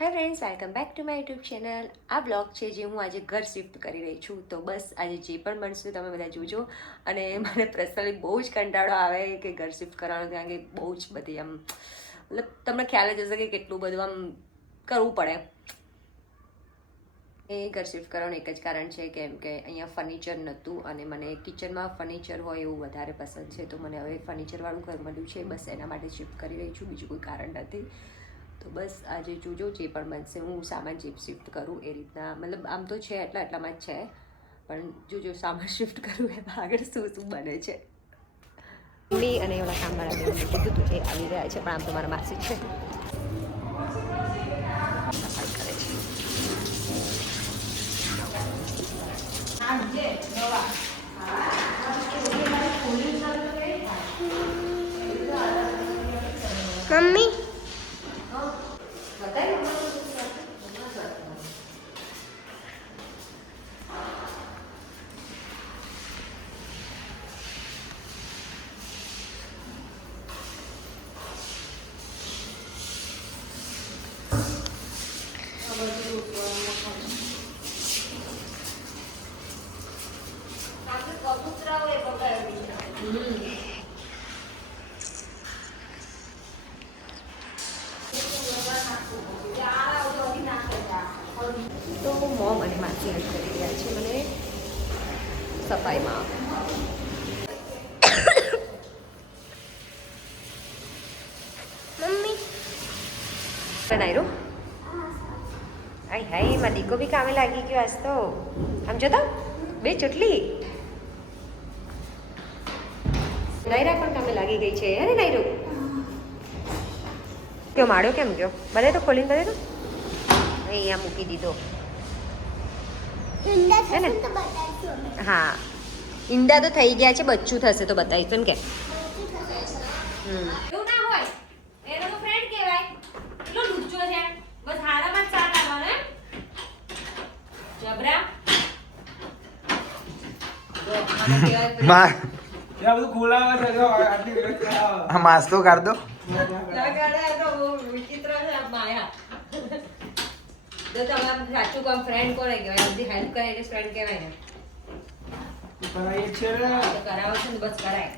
Hi friends, welcome back to my YouTube channel. આ blog છે જે હું આજે ઘર શિફ્ટ કરી રહી છું. તો બસ આજે જે પણ બનશે તમે બધા જોજો. અને મને પર્સનલી બહુ જ કંટાળો આવે કે ઘર શિફ્ટ કરવાનો, કારણ કે બહુ જ બધી આમ મતલબ તમને ખ્યાલ જ હશે કે કેટલું બધું આમ કરવું પડે. એ ઘર શિફ્ટ કરવાનું એક જ કારણ છે કેમ કે અહીંયા ફર્નિચર નહોતું અને મને કિચનમાં ફર્નિચર હોય એવું વધારે પસંદ છે. તો મને હવે ફર્નિચરવાળું ઘર મળ્યું છે, બસ એના માટે શિફ્ટ કરી રહી છું, બીજું કોઈ કારણ નથી. તો બસ આજે જોજો જે પણ બનશે હું સામાન જે શિફ્ટ કરું એ રીતના, મતલબ આમ તો છે એટલામાં જ છે, પણ જોજો સામાન શિફ્ટ કરું એમાં આગળ શું શું બને છે. મમ્મી અને એવડા કામવાળા બેન કીધું હતું કે આવી રહ્યા છે, પણ આમ તો મારા માસી છે. મમ્મી તો મોમ અને માસી હેલ્પ કરી રહ્યા છે મને સફાઈમાં. મમ્મી બનાવ્યો આઈ હાય માં દીકો બી કામે લાગી ગયો આજ તો. આમ જોતા બે ચટલી નાયરા પણ કામે લાગી ગઈ છે. અરે નાયરો કયો માળ્યો કેમ ગયો? બધે તો ખોલીને બધે તો અહીંયા મૂકી દીધો. ઠંડા હે ને? થશે તો બતાવજો. હા, ઈંડા તો થઈ ગયા છે, બચ્ચું થશે તો બતાવીશું ને કે. એવું ના હોય, એનો તો ફ્રેન્ડ કહેવાય. કેટલો લુચ્ચો છે, બસ હારામાં જ સાથ આવવાનો એમ. જબરા માં યા બધું ખોલાવા છે જો આટલી વિગત કરાવો. આ માસ્તો કાઢ દો. લગાડે તો બહુ વિચિત્ર છે આ માયા. જો તમે આમ સાચું કામ ફ્રેન્ડ કોને કહેવાય? બધી હેલ્પ કરે એટલે ફ્રેન્ડ કહેવાય ને. કરાઈએ છે રે. તો કરાવો છે ને બસ કરાય.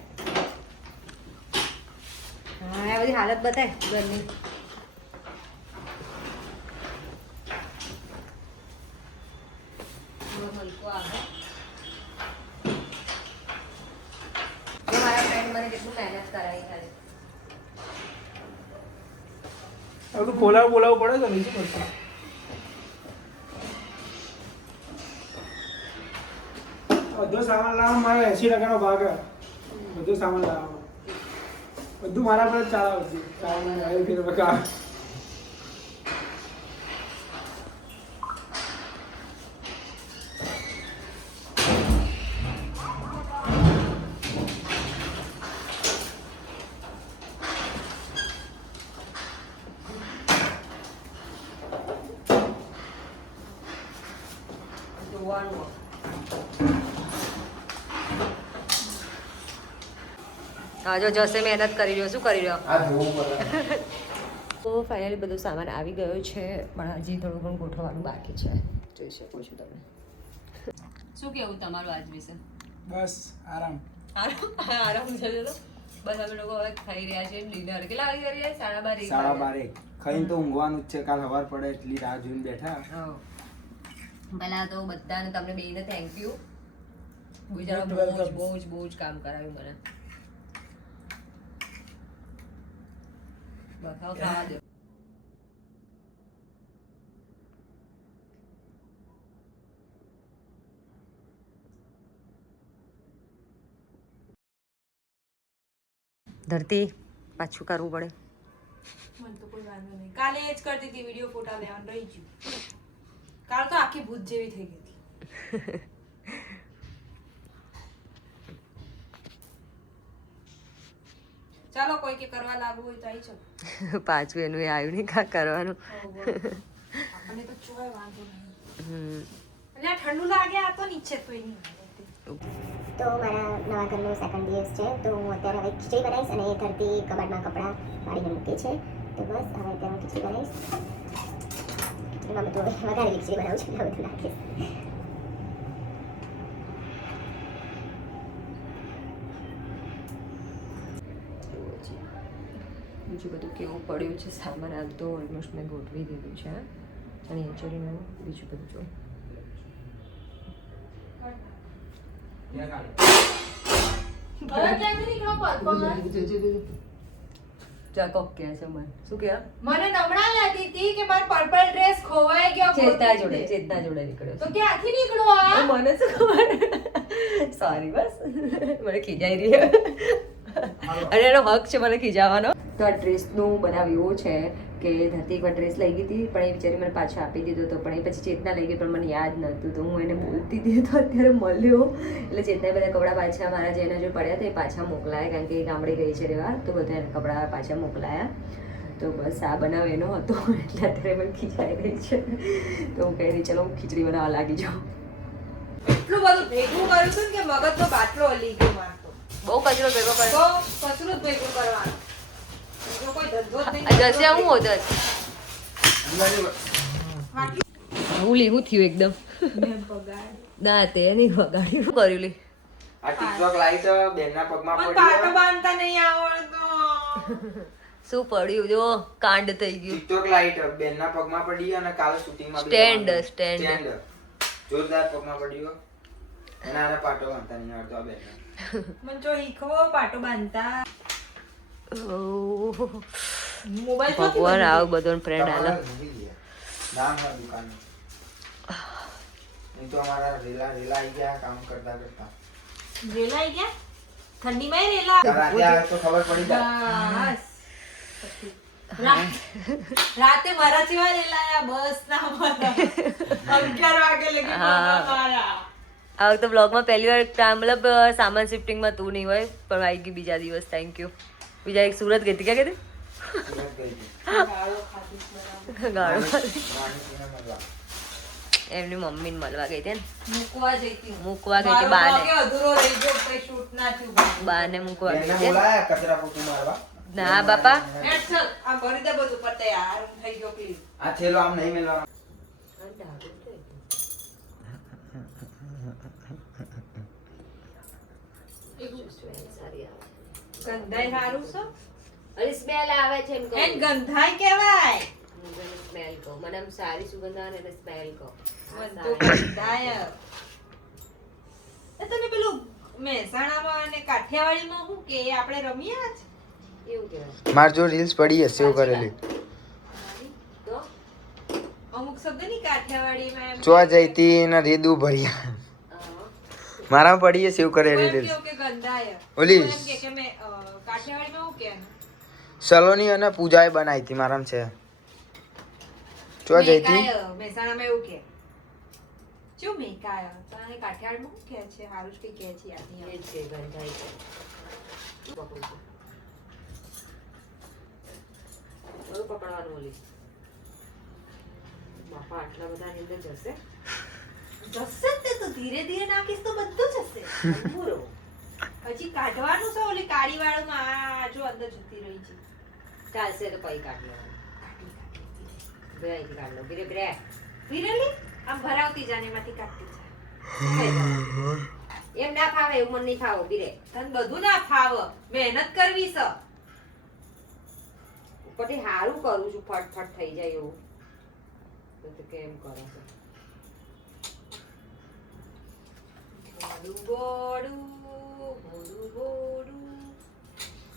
હા, આ બધી હાલત બતાય ઘરની. હલકો આવે. જો મારા ફ્રેન્ડ મને કેટલું મહેનત કરાવી ખાલી. આ બધું બોલાવવું પડે તો નહીં શું કરતો. બધો સામાન લાવવા મારે 80% ભાગ હે. બધું સામાન લાવવા બધું મારા પર જ ચાલે છે. સામાન આવી ફેર બકા જોવાનું. હા, જો જશે મહેનત કરી રહ્યો. શું કરી રહ્યો? આ જોવું પડે. તો ફાઇનલી બધો સામાન આવી ગયો છે, પણ હજી થોડું ઘણું ગોઠવવાનું બાકી છે. જોઈ શકો છો તમે. શું કેવું તમારું આજ વિશે? બસ આરામ. આરામ છે તો બસ અમે લોકો હવે ખાઈ રહ્યા છીએ ડિનર. કેટલા વાગે કરી રહ્યા? 12:30. 12:30 ખાઈને તો ઊંઘવાનું જ છે. કાલ સવાર પડે એટલી રાહ જોઈને બેઠા. પહેલા તો બધાને તમને બેને થેન્ક યુ. બિચારા બહુ જ કામ કરાવ્યું મને. બતાવો ખાવા દો. ધરતી પાછું કરવું પડે. મને તો કોઈ વાંધો નહીં. કાલે એ જ કરતી હતી, વિડીયો ફોટા લેવાનું રહી ગયું. કાલ તો આખી ભૂત જેવી થઈ ગઈ હતી. ચાલો કોઈ કે કરવા લાગુ હોય તો આવી જાઓ. પાછું એનું એ આવ્યું નહીં કા કરવાનું. આપણને તો ચોય વાંધો નહીં. એટલે આ ઠંડુ લાગે આ તો નીચે તો નહીં. તો મારા નવા ઘરનો સેકન્ડ દિવસ છે, તો હું અત્યારે હવે ખીચડી બનાવીશ અને એ ધરતી કબાટમાં કપડાં વાળીને મૂકે છે. તો બસ હવે અત્યારે હું ખીચડી બનાવીશ. એમાં બધું વધારે ખીચડી બનાવું છું એટલે બધું નાખીશ. બીજું બધું કેવું પડ્યું છે સામાન આમ તો ઓલમોસ્ટ મેં ગોઠવી દીધું છે ચણિયા ચોળીનું બીજું બધું જો હવે ક્યાંથી નીકળો પર્પલ? જાકોબ કહે છે મને શું કહે મને નમણા લાગી હતી કે મારો પર્પલ ડ્રેસ ખોવાઈ ગયો ચેતના જોડે નીકળ્યો તો છે ક્યાંથી નીકળો આ મને શું ખબર સોરી બસ મને ખીજાઈ રહી અને એનો હક છે મને ખીજાવાનો તો આ ડ્રેસનું બનાવ એવો છે કે ધરતી એકવાર ડ્રેસ લઈ ગઈ હતી પણ એ બિચારી મને પાછો આપી દીધો હતો પણ એ પછી ચેતના લઈ ગઈ પણ મને યાદ નહોતું તો હું એને બોલતી હતી તો અત્યારે મળ્યો એટલે ચેતનાએ બધા કપડાં પાછા મારા જેના જો પડ્યા હતા એ પાછા મોકલાયા કારણ કે એ ગામડે ગઈ છે રેવા તો બધા એને કપડાં પાછા મોકલાયા તો બસ આ બનાવ એનો હતો એટલે અત્યારે મને ખીચાઈ રહી છે તો હું કહી રહી ચલો હું ખીચડી બનાવવા લાગી જાઉં એટલું બધું ભેગું કર્યું હતું ને કે મગજનો બાટલો હલી ગયો મારતો બહુ કચરો ભેગો તો કર્યો કચરું જ ભેગું કરવાનું જો કોઈ ધંધો જ નહીં જશે હું હોત હું થયું એકદમ મેં બગાડ ના તે નહીં વગાડ્યું શું કર્યું લી આ ટિકટોક લાઈટ બેનના પગમાં મને પડી પાટો બાંધતા નહીં આવડતો શું પડ્યું જો કાંડ થઈ ગયું ટિકટોક લાઈટ બેનના પગમાં પડી અને કાલે શૂટિંગમાં સ્ટેન્ડ. જોરદાર પગમાં પડ્યો એના આને પાટો બાંધતા નહીં આવડતો આ બેનને મને જો શીખવો પાટો બાંધતા ઓહ, મોબાઈલ ભગવાન આવું બધો ફ્રેન્ડ હાલો નામ है दुकान नहीं तो हमारा रेला रेला आई गया काम करता करता રેલા આઈ ગયા ઠંડીમાં રેલા रात आया तो खबर पड़ी था બસ રાતે મારા સિવાય રેલા આયા બસ ના મારા 11 વાગે લગી મારા આ વખતે બ્લોગમાં પહેલી વાર મતલબ સામાન શિફ્ટિંગમાં તું નહીં હોય પણ આવી ગઈ બીજા દિવસ થેન્ક યુ બીજા એક સુરત ગઈ હતી ક્યાં ગઈ सूरत गई थी ગાળો ખાધીશ બરાબર. હતી ગાળો रानी सिंह मलवा એમની મમ્મીને મળવા ગઈ હતી ને મૂકવા જઈતી હું. મૂકવા ગઈ હતી બાર બાને વાગે અધૂરો રહી ગયો કઈ શૂટ ના થયું બાને મૂકવા ગઈ मैंने હતી बोला कचरा पोतू मारवा ના બાપા હેડ ચલ આ ભરી દે બધું પતે યાર હું થઈ ગયો પ્લીઝ आ थेलो आम नहीं मिलवा ગંધાઈ હારું છે અરે સ્મેલ આવે છે એમ એન ગંધાઈ કહેવાય સ્મેલ કહો મને આમ સારી સુગંધ આવે ને એટલે સ્મેલ કહો મને તો ગંધાય એ તમે પેલું મહેસાણામાં અને કાઠિયાવાડીમાં શું કે આપણે રમીએ આજ એવું કહેવાય मार जो रील्स पड़ी है सेव करेली તો અમુક શબ્દ ની કાઠિયાવાડીમાં એમ चो जाती ना रेदू भरिया मारा पड़ी है सेव करेली કોઈ એમ रील्स કહે કે ગંધાય ઓલી કોઈ એમ કહે કે મેં કાઠિયાવાડીમાં શું કે सलोनी અને પૂજાએ બનાવી હતી મારામ છે ચો જઈતી મહેસાણામાં એવું કે શું મેકાય તને કાઠિયાવાડમાં શું કહે છે હારું જ કઈ કહે છે યાદ નહીં એ જ છે ગંધાઈ છે પકડું છું. બધું પકડવાનું ઓલી બાપા આટલા બધા ની અંદર જશે આવતું. જશે જ તે તો ધીરે ધીરે નાખીશ તો બધું જશે પૂરો હજી કાઢવાનું છે ઓલી કાળી વાળું આ જો અંદર જતી રહી છે ચાલશે તો કઈ કાઢ લેવાનું બે અહીંથી કાઢ લો ધીરે ધીરે ધીરેલી આમ ભરાવતી જાને એમાંથી કાઢતી જા એમ ના ફાવે એવું મને નહીં ફાવો ધીરે તને બધું ના ફાવ મહેનત કરવી છે ઉપરથી હારું કરું છું ફટફટ થઈ જાય એવું તો કેમ કરો છો બોડું બોડું બોડું બોડું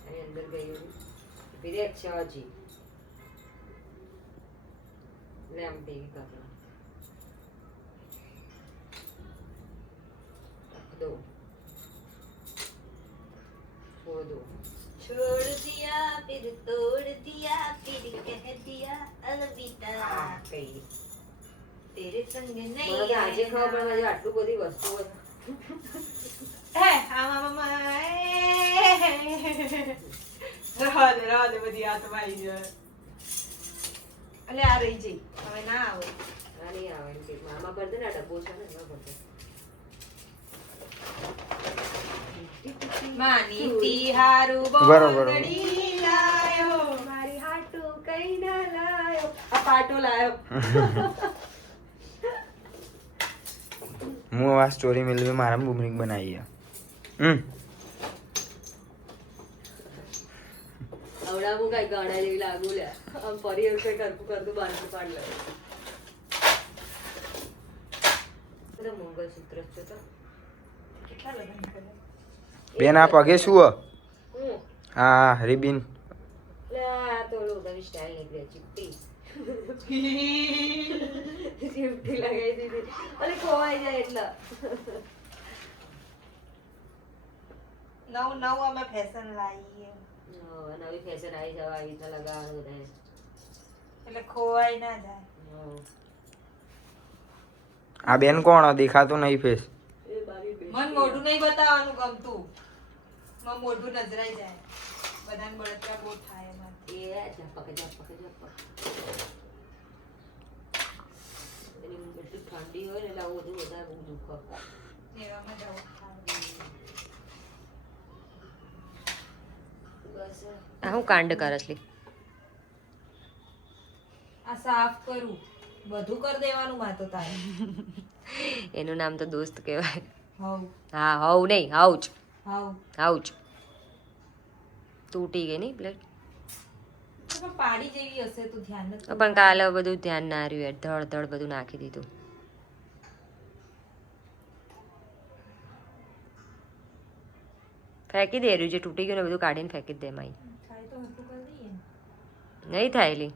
અહીં અંદર ગયું ધીરે છે હજી લે આમ ભેગી કરો દો છોડ દો छोड़ दिया फिर तोड़ दिया फिर कह दिया अलविदा આ કઈ तेरे संग મને नहीं તો આજે ખબર પડે આજે આટલું બધી વસ્તુ હોય હે આમાં મામા રવા દે બધી આ તમારી જ અલે આ રહી જઈ હવે ના આવે આ નહીં આવે એમ કે મામા ભર દે ને આ ડબ્બો છે ને એમાં ભર દે માની તિહારું બરોબર. બોંદડી લાયો મારી હાટુ કઈ ના લાયો આ પાટો લાયો હું આ સ્ટોરી મેળવી મારા બુમરિંગ બનાવી હમણાં હું કઈ ગાડા જેવી લાગુ લે આમ ફરી એવું કઈ કરતું કરતું બાંધું પાડ લે બધા મંગળસૂત્ર છે તો કેટલા લગન કર્યા? બેન આ પગે શું હ? હું હા રિબિન લે આ તો લોકોની સ્ટાઇલ નીકળી ચીપટી ચીપટી લગાવી દીધી અને ખોવાઈ જાય એટલે નવું નવું અમે ફેશન લાવીએ નવી ફેશન આવી જવા આવી રીતે લગાવવાનું બધાને એટલે ખોવાઈ ના જાય. આ બેન કોણ દેખાતું નહીં ફેસ એ મારી બેન મન મોઢું નહીં બતાવવાનું ગમતું, મન મોઢું નજરાઈ જાય, બધાને બળતરા બહુ થાય એમાં. એ ઝપક ઝપક ઝપક એની એટલી ઠંડી હોય ને એટલે આવું બધું વધારે બહુ દુઃખ એવામાં જવું થાય. બસ આ હું કાંડ કરસલી આ સાફ કરું બધું કરી દેવાનું માં તો તારે. એનું નામ તો દોસ્ત કહેવાય. હવ હા હવ નહીં હાઉચ હવ હાઉચ તૂટી ગઈ નહીં પ્લેટ તો પણ પાડી જેવી હશે તો ધ્યાન નથી. પણ કાલે બધું ધ્યાન ના રહ્યું યાર ધડ ધડ બધું નાખી દીધું. ફેંકી દે રહ્યું જે તૂટી ગયું ને બધું કાઢીને ફેંકી જ દે માઈ થાય તો હરખું કરી દઈએ ને. નહીં થાય એલી